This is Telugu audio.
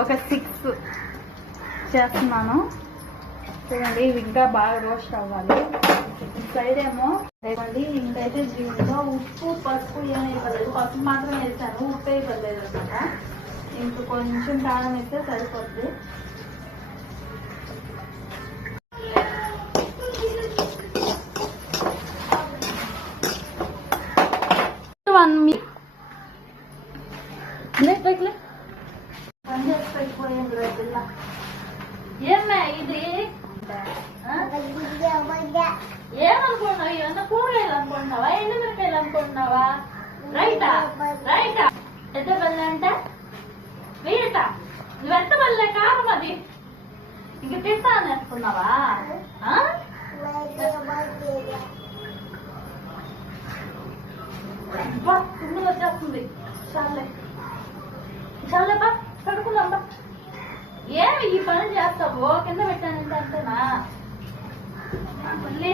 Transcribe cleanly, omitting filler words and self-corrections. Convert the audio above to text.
ఒక 6 చేస్తున్నాను. చూడండి ఇవి ఇంకా బాగా రోస్ట్ అవ్వాలి. సైడ్ ఏమో మళ్ళీ ఇంకైతే దీంట్లో ఉప్పు పసుపు ఏమి ఇవ్వలేదు. పసుపు మాత్రం వేసాను, ఉప్పు ఇవ్వలేదు అనమాట. ఇంక కొంచెం కారం వేస్తే సరిపోద్ది. ఏమే ఇది ఏమనుకున్నావు? ఏమన్నా కూరగాయలు అనుకుంటున్నావా, ఎండుమిరకాయలు అనుకుంటున్నావా? రైటా రైటా పెద్ద బల్ల అంటే వీట నువ్వెంత బల్లే కారం అది ఇంక తింటా అని అనుకున్నావా? తుమ్ములు వచ్చేస్తుంది. చాలే చాలేపా పడుకున్నాంబా. ఏమి ఈ పని చేస్తావు? కింద పెట్టానంటే అంతేనా? మళ్ళీ